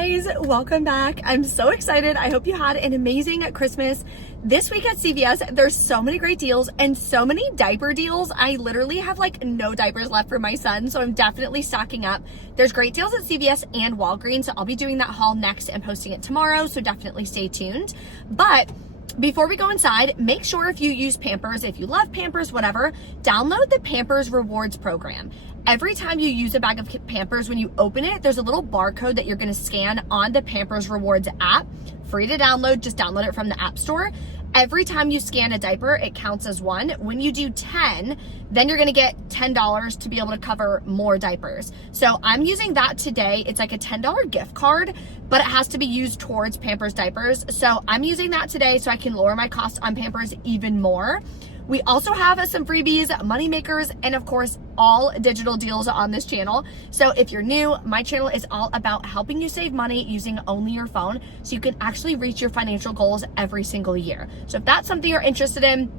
guys, welcome back. I'm so excited. I hope you had an amazing Christmas. This week at CVS, there's so many great deals and so many diaper deals. I literally have like no diapers left for my son, so I'm definitely stocking up. There's great deals at CVS and Walgreens, so I'll be doing that haul next and posting it tomorrow, so definitely stay tuned. But before we go inside, make sure if you use Pampers, if you love Pampers, whatever, download the Pampers Rewards program. Every time you use a bag of Pampers, when you open it, there's a little barcode that you're gonna scan on the Pampers Rewards app. Free to download, just download it from the App Store. Every time you scan a diaper, it counts as one. When you do 10, then you're gonna get $10 to be able to cover more diapers. So I'm using that today. It's like a $10 gift card, but it has to be used towards Pampers diapers. So I'm using that today so I can lower my cost on Pampers even more. We also have some freebies, money makers, and of course, all digital deals on this channel. So if you're new, my channel is all about helping you save money using only your phone so you can actually reach your financial goals every single year. So if that's something you're interested in,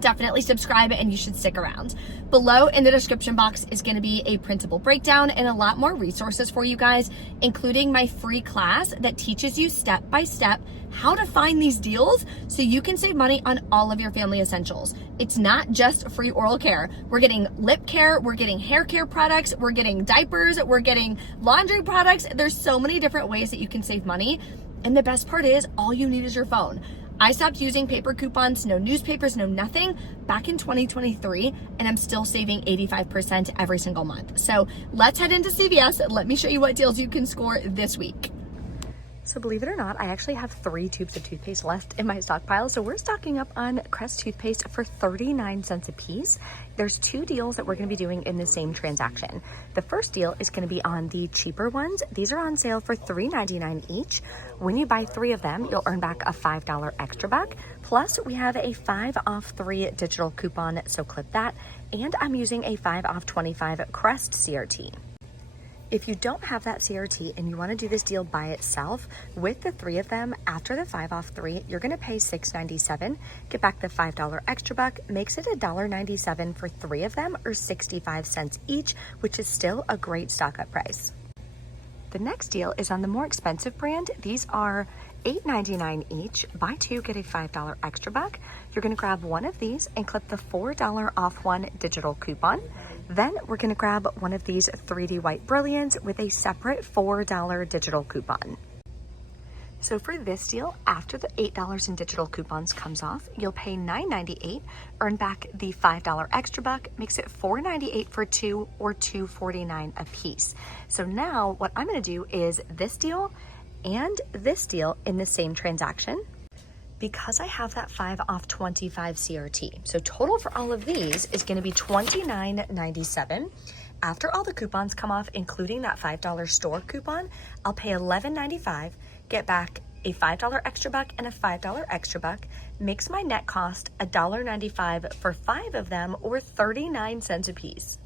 definitely subscribe and you should stick around. Below in the description box is going to be a printable breakdown and a lot more resources for you guys, including my free class that teaches you step by step how to find these deals so you can save money on all of your family essentials. It's not just free oral care. We're getting lip care, we're getting hair care products, we're getting diapers, we're getting laundry products. There's so many different ways that you can save money. And the best part is all you need is your phone. I stopped using paper coupons, no newspapers, no nothing, back in 2023, and I'm still saving 85% every single month. So let's head into CVS. Let me show you what deals you can score this week. So believe it or not, I actually have 3 tubes of toothpaste left in my stockpile. So we're stocking up on Crest toothpaste for 39 cents a piece. There's 2 deals that we're gonna be doing in the same transaction. The first deal is gonna be on the cheaper ones. These are on sale for $3.99 each. When you buy 3 of them, you'll earn back a $5 extra buck. Plus we have a 5 off 3 digital coupon, so clip that. And I'm using a 5 off 25 Crest CRT. If you don't have that CRT and you want to do this deal by itself, with the 3 of them, after the 5 off 3, you're going to pay $6.97, get back the $5 extra buck, makes it $1.97 for 3 of them, or 65 cents each, which is still a great stock up price. The next deal is on the more expensive brand. These are $8.99 each. Buy 2, get a $5 extra buck. You're going to grab one of these and clip the $4 off 1 digital coupon. Then we're going to grab one of these 3D White Brilliants with a separate $4 digital coupon. So for this deal, after the $8 in digital coupons comes off, you'll pay $9.98, earn back the $5 extra buck, makes it $4.98 for 2 or $2.49 a piece. So now what I'm going to do is this deal and this deal in the same transaction, because I have that 5 off 25 CRT. So total for all of these is going to be $29.97. After all the coupons come off, including that $5 store coupon, I'll pay $11.95, get back a $5 extra buck and a $5 extra buck, makes my net cost $1.95 for 5 of them, or 39 cents a piece.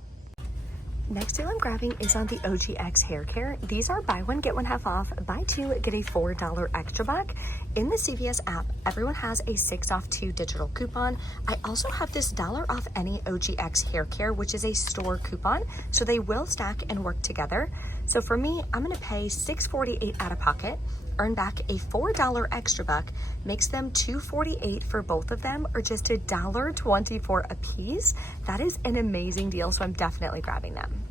Next deal I'm grabbing is on the OGX hair care. These are buy 1, get 1 half off, buy 2, get a $4 extra buck. In the CVS app, everyone has a 6 off 2 digital coupon. I also have this $1 off any OGX hair care, which is a store coupon, so they will stack and work together. So for me, I'm gonna pay $6.48 out of pocket, earn back a $4 extra buck, makes them $2.48 for both of them, or just $1.24 a piece. That is an amazing deal, so I'm definitely grabbing them.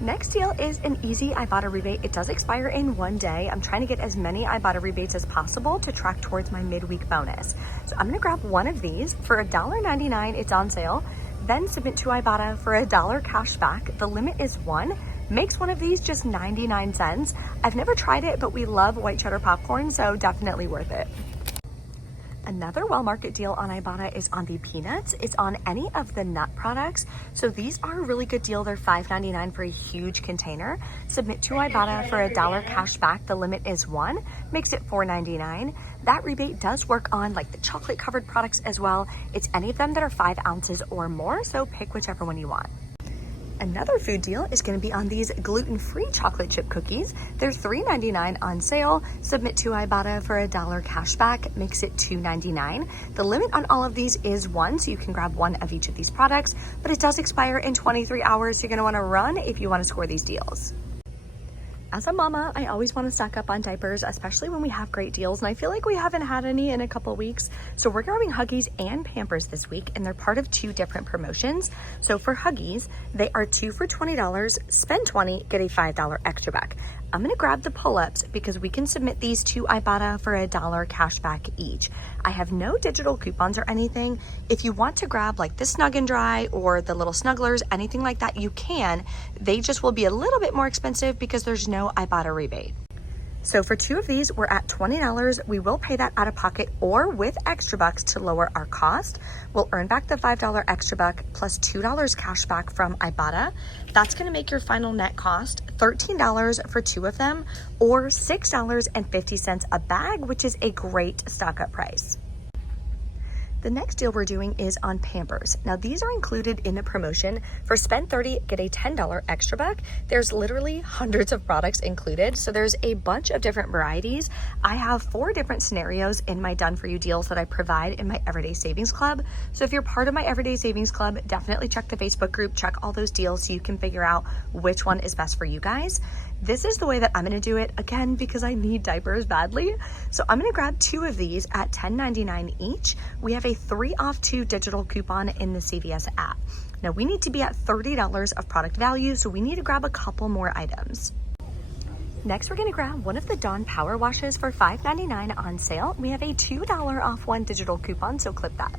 Next deal is an easy Ibotta rebate. It does expire in 1 day. I'm trying to get as many Ibotta rebates as possible to track towards my midweek bonus. So I'm gonna grab one of these for $1.99, it's on sale, then submit to Ibotta for $1 cash back. The limit is 1. Makes one of these just 99 cents. I've never tried it, but we love white cheddar popcorn, so definitely worth it. Another well-market deal on Ibotta is on the peanuts. It's on any of the nut products. So these are a really good deal. They're $5.99 for a huge container. Submit to Ibotta for $1 cash back. The limit is 1, makes it $4.99. That rebate does work on like the chocolate covered products as well. It's any of them that are 5 ounces or more, so pick whichever one you want. Another food deal is going to be on these gluten-free chocolate chip cookies. They're $3.99 on sale. Submit to Ibotta for $1 cash back, makes it $2.99. The limit on all of these is 1, so you can grab 1 of each of these products, but it does expire in 23 hours. So you're going to want to run if you want to score these deals. As a mama, I always want to stock up on diapers, especially when we have great deals, and I feel like we haven't had any in a couple weeks. So we're grabbing Huggies and Pampers this week, and they're part of 2 different promotions. So for Huggies, they are 2 for $20, spend $20, get a $5 extra back. I'm gonna grab the pull-ups because we can submit these to Ibotta for $1 cash back each. I have no digital coupons or anything. If you want to grab like the Snug and Dry or the little Snugglers, anything like that, you can. They just will be a little bit more expensive because there's no Ibotta rebate. So for 2 of these, we're at $20. We will pay that out of pocket or with extra bucks to lower our cost. We'll earn back the $5 extra buck plus $2 cash back from Ibotta. That's gonna make your final net cost $13 for 2 of them or $6.50 a bag, which is a great stock up price. The next deal we're doing is on Pampers. Now these are included in the promotion. For spend $30, get a $10 extra buck. There's literally hundreds of products included, so there's a bunch of different varieties. I have 4 different scenarios in my done for you deals that I provide in my Everyday Savings Club. So if you're part of my Everyday Savings Club, definitely check the Facebook group, check all those deals so you can figure out which one is best for you guys. This is the way that I'm gonna do it, again, because I need diapers badly. So I'm gonna grab 2 of these at $10.99 each. We have a 3 off 2 digital coupon in the CVS app. Now we need to be at $30 of product value, so we need to grab a couple more items. Next, we're gonna grab one of the Dawn Power Washes for $5.99 on sale. We have a $2 off 1 digital coupon, so click that.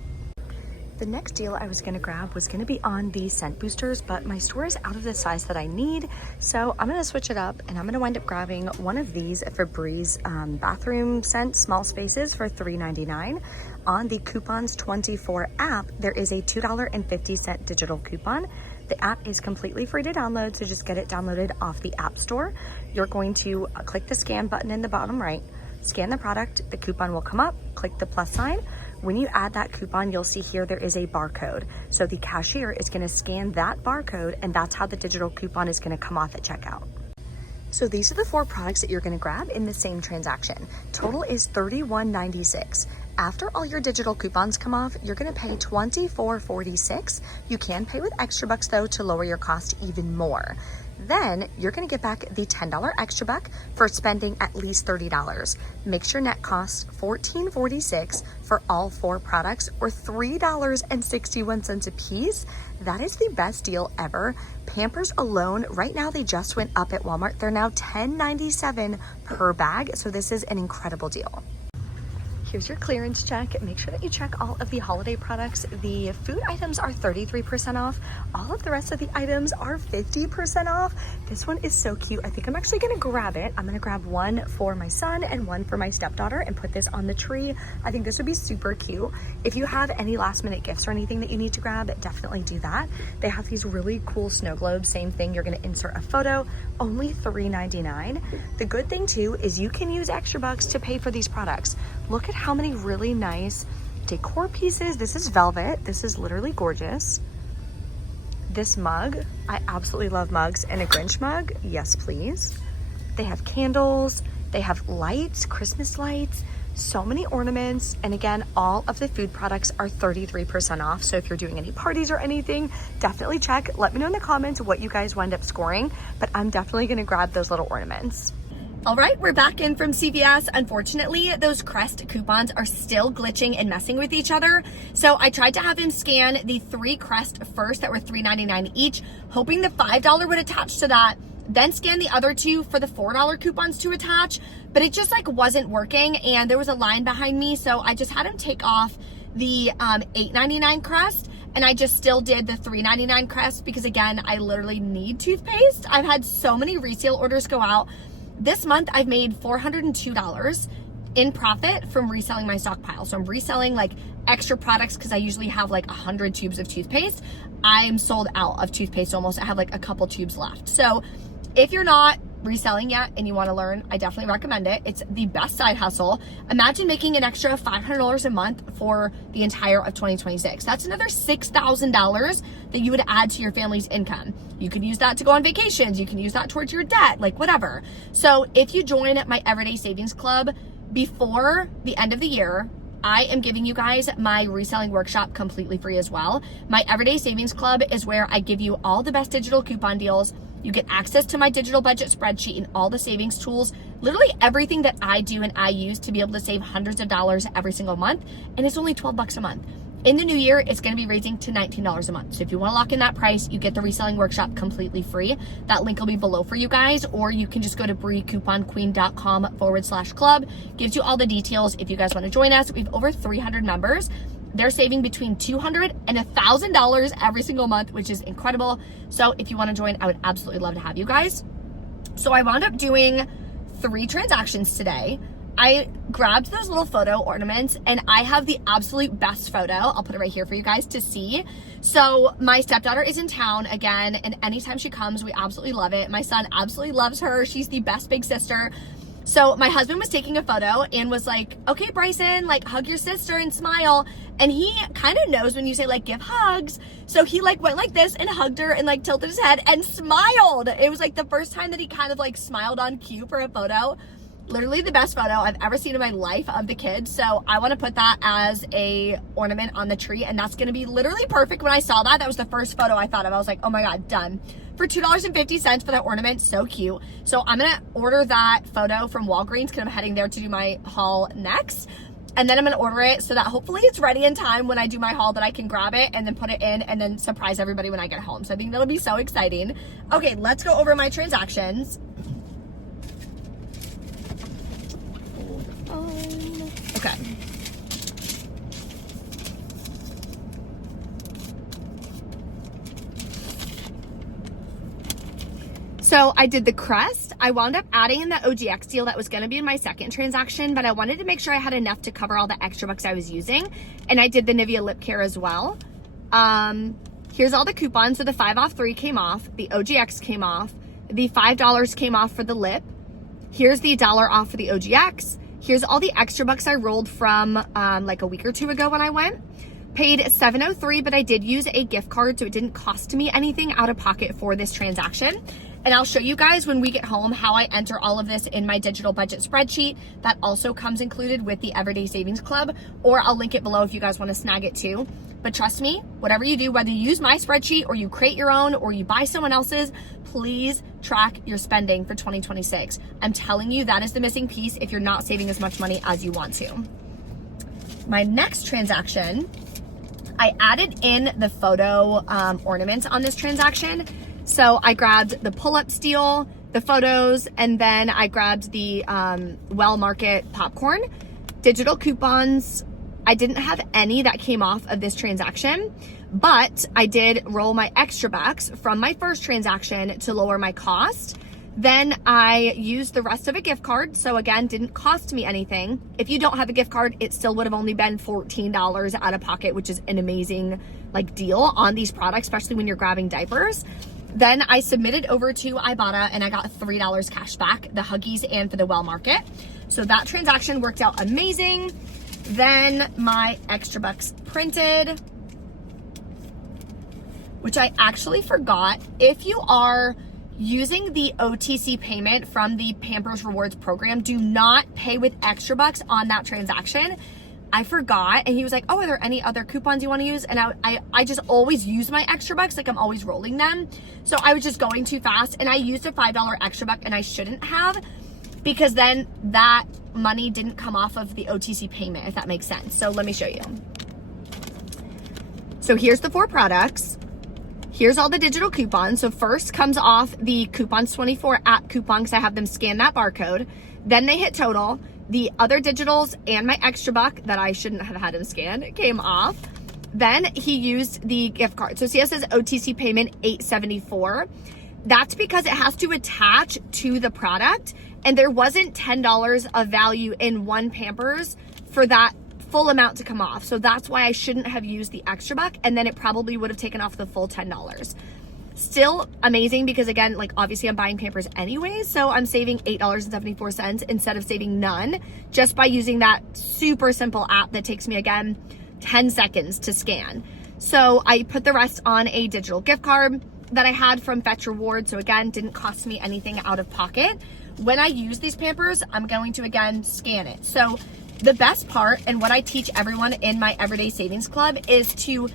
The next deal I was gonna grab was gonna be on the scent boosters, but my store is out of the size that I need. So I'm gonna switch it up and I'm gonna wind up grabbing one of these Febreze bathroom scent small spaces for $3.99. On the Coupons 24 app, there is a $2.50 digital coupon. The app is completely free to download, so just get it downloaded off the App Store. You're going to click the scan button in the bottom right, scan the product, the coupon will come up, click the plus sign. When you add that coupon, you'll see here there is a barcode. So the cashier is gonna scan that barcode, and that's how the digital coupon is gonna come off at checkout. So these are the 4 products that you're gonna grab in the same transaction. Total is $31.96. After all your digital coupons come off, you're gonna pay $24.46. You can pay with extra bucks though to lower your cost even more. Then you're gonna get back the $10 extra buck for spending at least $30. Makes your net cost $14.46 for all 4 products or $3.61 a piece. That is the best deal ever. Pampers alone, right now they just went up at Walmart. They're now $10.97 per bag. So this is an incredible deal. Here's your clearance check. Make sure that you check all of the holiday products. The food items are 33% off. All of the rest of the items are 50% off. This one is so cute. I think I'm actually gonna grab it. I'm gonna grab one for my son and one for my stepdaughter and put this on the tree. I think this would be super cute. If you have any last minute gifts or anything that you need to grab, definitely do that. They have these really cool snow globes. Same thing, you're gonna insert a photo, only $3.99. The good thing too is you can use extra bucks to pay for these products. Look at how many really nice decor pieces. This is velvet. This is literally gorgeous. This mug, I absolutely love mugs. And a Grinch mug, yes please. They have candles, they have lights, Christmas lights, so many ornaments. And again, all of the food products are 33% off. So if you're doing any parties or anything, definitely check. Let me know in the comments what you guys wind up scoring, but I'm definitely gonna grab those little ornaments. All right, we're back in from CVS. Unfortunately, those Crest coupons are still glitching and messing with each other. So I tried to have him scan the 3 Crest first that were $3.99 each, hoping the $5 would attach to that, then scan the other 2 for the $4 coupons to attach, but it just like wasn't working and there was a line behind me. So I just had him take off the $8.99 Crest and I just still did the $3.99 Crest because again, I literally need toothpaste. I've had so many resale orders go out. This month, I've made $402 in profit from reselling my stockpile. So I'm reselling like extra products because I usually have like 100 tubes of toothpaste. I'm sold out of toothpaste almost. I have like a couple tubes left. So if you're not reselling yet and you want to learn, I definitely recommend it. It's the best side hustle. Imagine making an extra $500 a month for the entire of 2026. That's another $6,000 that you would add to your family's income. You can use that to go on vacations. You can use that towards your debt, like whatever. So if you join my Everyday Savings Club before the end of the year, I am giving you guys my reselling workshop completely free as well. My Everyday Savings Club is where I give you all the best digital coupon deals. You get access to my digital budget spreadsheet and all the savings tools, literally everything that I do and I use to be able to save hundreds of dollars every single month. And it's only 12 bucks a month. In the new year, it's going to be raising to $19 a month. So if you want to lock in that price, you get the reselling workshop completely free. That link will be below for you guys, or you can just go to briecouponqueen.com/club. Gives you all the details if you guys want to join us. We have over 300 members. They're saving between $200 and $1,000 every single month, which is incredible. So if you want to join, I would absolutely love to have you guys. So I wound up doing 3 transactions today. I grabbed those little photo ornaments and I have the absolute best photo. I'll put it right here for you guys to see. So my stepdaughter is in town again, and anytime she comes, we absolutely love it. My son absolutely loves her. She's the best big sister. So my husband was taking a photo and was like, okay, Bryson, like hug your sister and smile. And he kind of knows when you say like give hugs. So he like went like this and hugged her and like tilted his head and smiled. It was like the first time that he kind of like smiled on cue for a photo. Literally the best photo I've ever seen in my life of the kids. So I want to put that as a ornament on the tree, and that's going to be literally perfect. When I saw that, that was the first photo I thought of. I was like, oh my God, done. For $2.50 for that ornament, so cute. So I'm going to order that photo from Walgreens because I'm heading there to do my haul next. And then I'm going to order it so that hopefully it's ready in time when I do my haul that I can grab it and then put it in and then surprise everybody when I get home. So I think that'll be so exciting. Okay, let's go over my transactions. Okay. So I did the crest. I wound up adding in the OGX deal that was going to be in my second transaction, but I wanted to make sure I had enough to cover all the extra bucks I was using. And I did the Nivea lip care as well. Here's all the coupons. So the 5 off 3 came off. The OGX came off. The $5 came off for the lip. Here's the $1 off for the OGX. Here's all the extra bucks I rolled from like a week or 2 ago when I went. Paid $7.03, but I did use a gift card, so it didn't cost me anything out of pocket for this transaction. And I'll show you guys when we get home how I enter all of this in my digital budget spreadsheet. That also comes included with the Everyday Savings Club, or I'll link it below if you guys want to snag it too. But trust me, whatever you do, whether you use my spreadsheet or you create your own or you buy someone else's, please track your spending for 2026. I'm telling you, that is the missing piece if you're not saving as much money as you want to. My next transaction, I added in the photo ornaments on this transaction. So I grabbed the pull-up steel, the photos, and then I grabbed the Well Market popcorn. Digital coupons, I didn't have any that came off of this transaction, but I did roll my extra bucks from my first transaction to lower my cost. Then I used the rest of a gift card. So again, didn't cost me anything. If you don't have a gift card, it still would have only been $14 out of pocket, which is an amazing like deal on these products, especially when you're grabbing diapers. Then I submitted over to Ibotta and I got $3 cash back, the Huggies and for the Well Market. So that transaction worked out amazing. Then my extra bucks printed, which I actually forgot. If you are using the OTC payment from the Pampers Rewards program, do not pay with extra bucks on that transaction. I forgot, and he was like, oh, are there any other coupons you want to use? And I just always use my extra bucks, like I'm always rolling them. So I was just going too fast, and I used a $5 extra buck, and I shouldn't have, because then that money didn't come off of the OTC payment, if that makes sense. So let me show you. So here's the 4 products. Here's all the digital coupons. So first comes off the Coupons 24 app coupon, because I have them scan that barcode. Then they hit total. The other digitals and my extra buck that I shouldn't have had him scan came off. Then he used the gift card. So see, it says OTC payment $8.74. That's because it has to attach to the product, and there wasn't $10 of value in one Pampers for that full amount to come off. So that's why I shouldn't have used the extra buck, and then it probably would have taken off the full $10. Still amazing, because again, like obviously I'm buying Pampers anyways, so I'm saving $8.74 instead of saving none, just by using that super simple app that takes me, again, 10 seconds to scan. So I put the rest on a digital gift card that I had from Fetch Rewards. So again, didn't cost me anything out of pocket. When I use these Pampers, I'm going to again scan it. So The best part, and what I teach everyone in my Everyday Savings Club, is to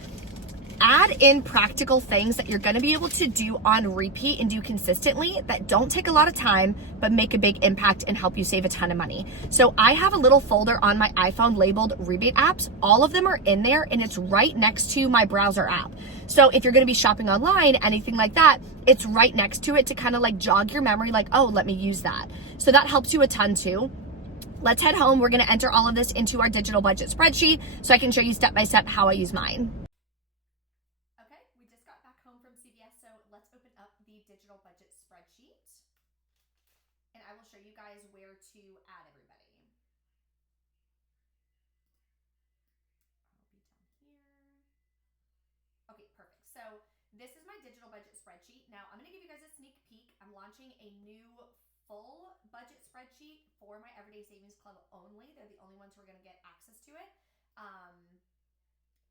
add in practical things that you're going to be able to do on repeat and do consistently that don't take a lot of time but make a big impact and help you save a ton of money. So I have a little folder on my iPhone labeled rebate apps. All of them are in there, and it's right next to my browser app. So if you're going to be shopping online, anything like that, it's right next to it to kind of like jog your memory, like, oh, let me use that. So that helps you a ton too. Let's head home. We're going to enter all of this into our digital budget spreadsheet so I can show you step by step how I use mine. Okay, we just got back home from CVS, so let's open up the digital budget spreadsheet, and I will show you guys where to add everybody. I'll be down here. Okay, perfect. So this is my digital budget spreadsheet. Now I'm going to give you guys a sneak peek. I'm launching a new full budget spreadsheet for my Everyday Savings Club only. They're the only ones who are going to get access to it.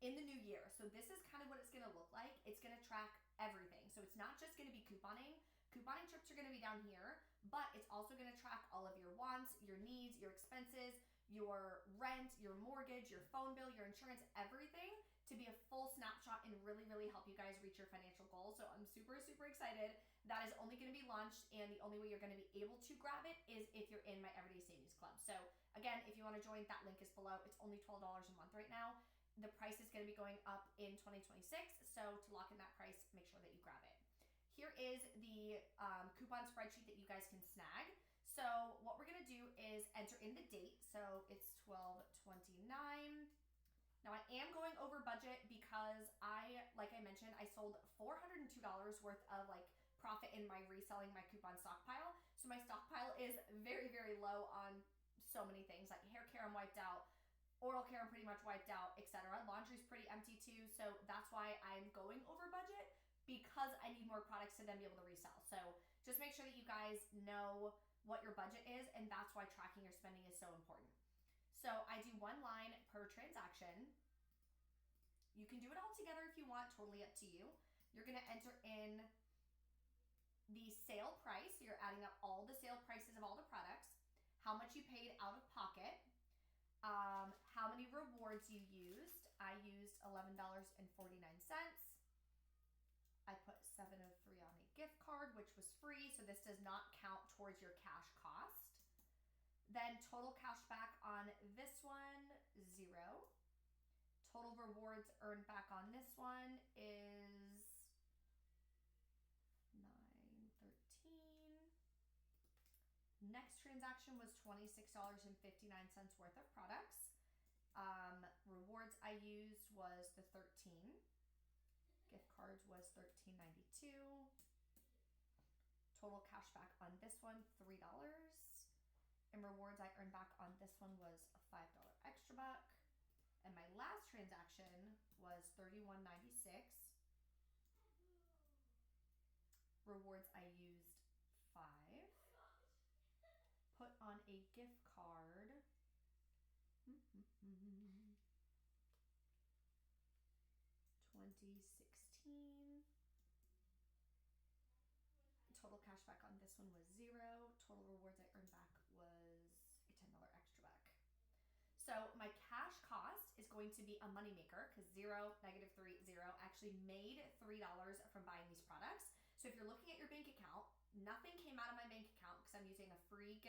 In the new year. So this is kind of what it's going to look like. It's going to track everything. So it's not just going to be couponing. Couponing trips are going to be down here, but it's also going to track all of your wants, your needs, your expenses, your rent, your mortgage, your phone bill, your insurance, everything, to be a full snapshot and really, really help you guys reach your financial goals. So I'm super, super excited. That is only going to be launched, and the only way you're going to be able to grab it is if you're in my Everyday Savings Club. So again, if you want to join, that link is below. It's only $12 a month right now. The price is going to be going up in 2026. So to lock in that price, make sure that you grab it. Here is the coupon spreadsheet that you guys can snag. So what we're going to do is enter in the date. So it's 12/29. Now I am going over budget because like I mentioned, I sold $402 worth of like profit in my reselling my coupon stockpile. So my stockpile is very, very low on so many things, like hair care I'm wiped out, oral care I'm pretty much wiped out, etc. Laundry's pretty empty too. So that's why I'm going over budget, because I need more products to then be able to resell. So just make sure that you guys know what your budget is, and that's why tracking your spending is so important. So I do one line per transaction. You can do it all together if you want, totally up to you. You're going to enter in the sale price. So you're adding up all the sale prices of all the products, how much you paid out of pocket, how many rewards you used. I used $11.49. I put $703 on a gift card, which was free, so this does not count towards your cash cost. Then total cash back on this one, 0. Total rewards earned back on this one is $913. Next transaction was $26.59 worth of products. Rewards I used was the 13. Gift cards was $13.92. Total cash back on this one, $3. And rewards I earned back on this one was a $5 extra buck. And my last transaction was $31.96. Rewards I used 5. Put on a gift card. 2016. Total cash back on this one was 0. Total rewards I earned back was a $10 extra buck. So my cash cost is going to be a moneymaker, because 0, -3, 0 actually made $3 from buying these products. So if you're looking at your bank account, nothing came out of my bank account because I'm using a free gift